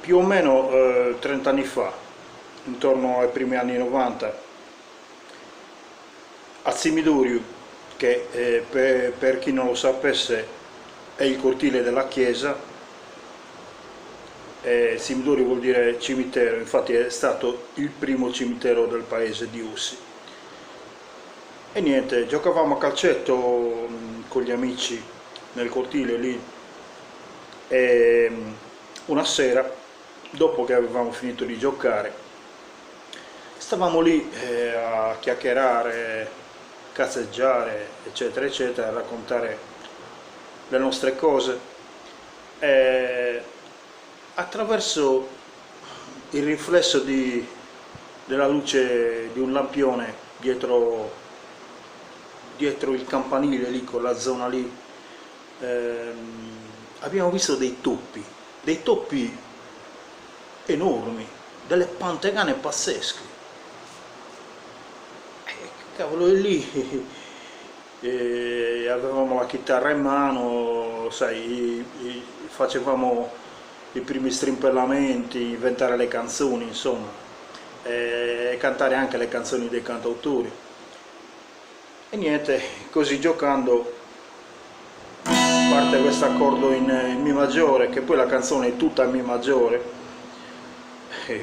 più o meno 30 anni fa, intorno ai primi anni 90, a Simiduriu, che per chi non lo sapesse è il cortile della chiesa. Simiduriu vuol dire cimitero, infatti è stato il primo cimitero del paese di Ussi. E niente, giocavamo a calcetto con gli amici nel cortile lì, e una sera, dopo che avevamo finito di giocare, stavamo lì a chiacchierare, cazzeggiare, eccetera eccetera, a raccontare le nostre cose, e attraverso il riflesso della luce di un lampione dietro il campanile lì, con la zona lì, abbiamo visto dei toppi enormi, delle pantegane pazzesche. Cavolo, e lì avevamo la chitarra in mano, sai, facevamo i primi strimpellamenti, inventare le canzoni, insomma, e cantare anche le canzoni dei cantautori. E niente, così giocando parte questo accordo in Mi maggiore, che poi la canzone è tutta in Mi maggiore,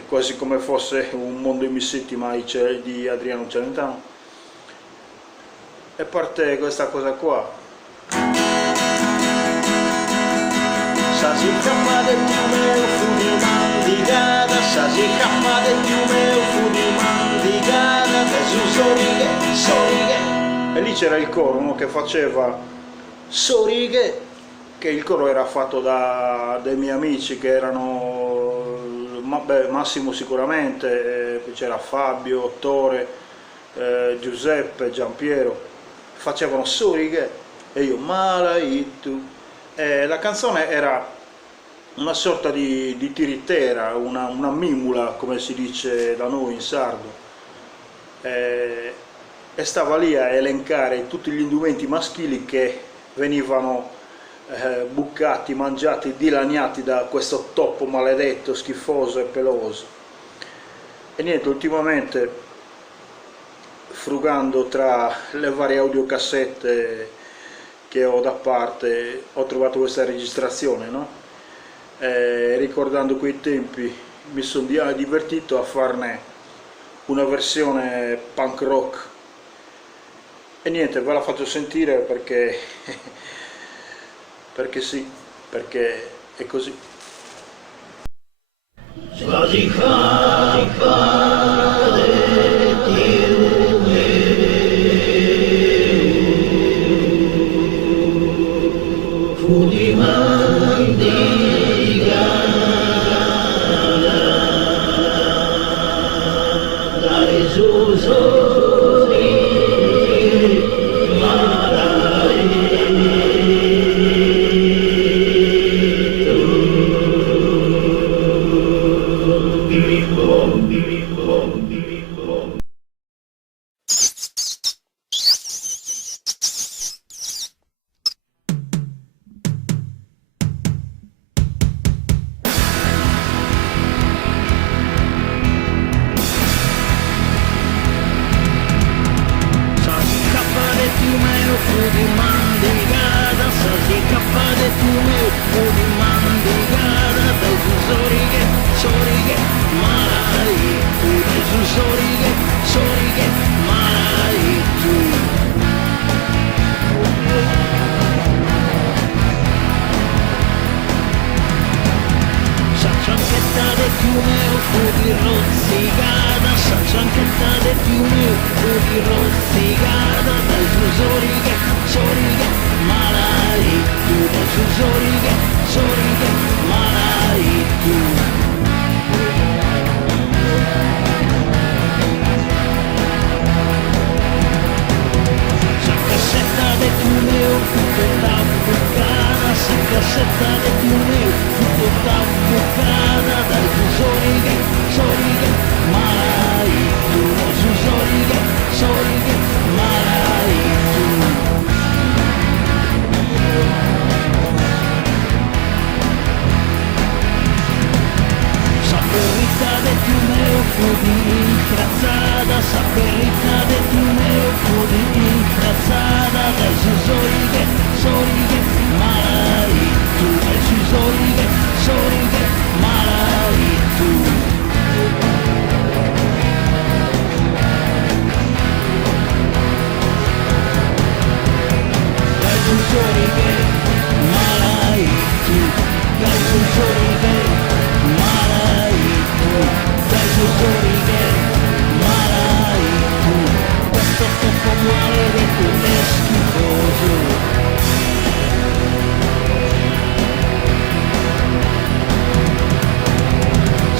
quasi come fosse un Mondo in Mi settima di Adriano Celentano, e parte questa cosa qua. Sasi capa del meu fudiman di gada, sasi capa del meu fudiman di gada, sorighe. E lì c'era il coro, no, che faceva sorighe, che il coro era fatto dai miei amici, che erano Massimo sicuramente, c'era Fabio, Tore, Giuseppe, Giampiero, facevano sorighe e io malaitu. La canzone era una sorta di tiritera, una mimula, come si dice da noi in sardo, e stava lì a elencare tutti gli indumenti maschili che venivano bucati, mangiati, dilaniati da questo toppo maledetto, schifoso e peloso. E niente, ultimamente, frugando tra le varie audiocassette che ho da parte, ho trovato questa registrazione, no? Ricordando quei tempi, mi sono divertito a farne una versione punk rock. E niente, ve la faccio sentire perché sì, perché è così. cudi incrazzada, saperita de tu meu cudi incrazzada, dai sorighe, sorighe, malaitu, dai sorighe, sorighe, malaitu. Dai sorighe, malaitu, dai sorighe, malaitu, dai sorighe, malaitu, questo troppo maledetto e schifoso.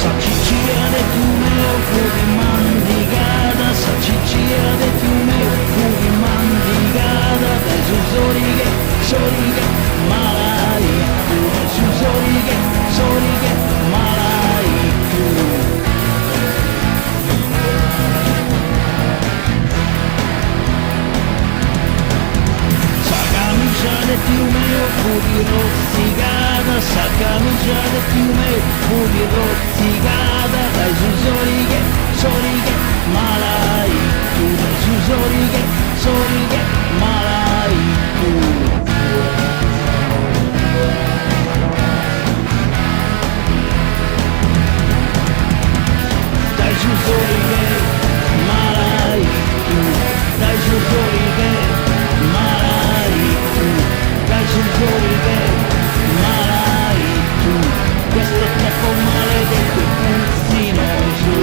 Salchichia de tu meu cudi mandigada, salchichia de tu meu cudi mandigada, dai sorighe, sorighe, malaitu, dai sorighe, sorighe, malaitu. Sa camicia de tu meu cudi rozzigada, sa camicia de tu meu cudi rozzigada, dai sorighe, sorighe, malaitu, dai sorighe, sorighe, malaitu. Dai sorighe, malaitu, dai sorighe, malaitu, dai sorighe, malaitu, questo è troppo maledetto e puzzinoso.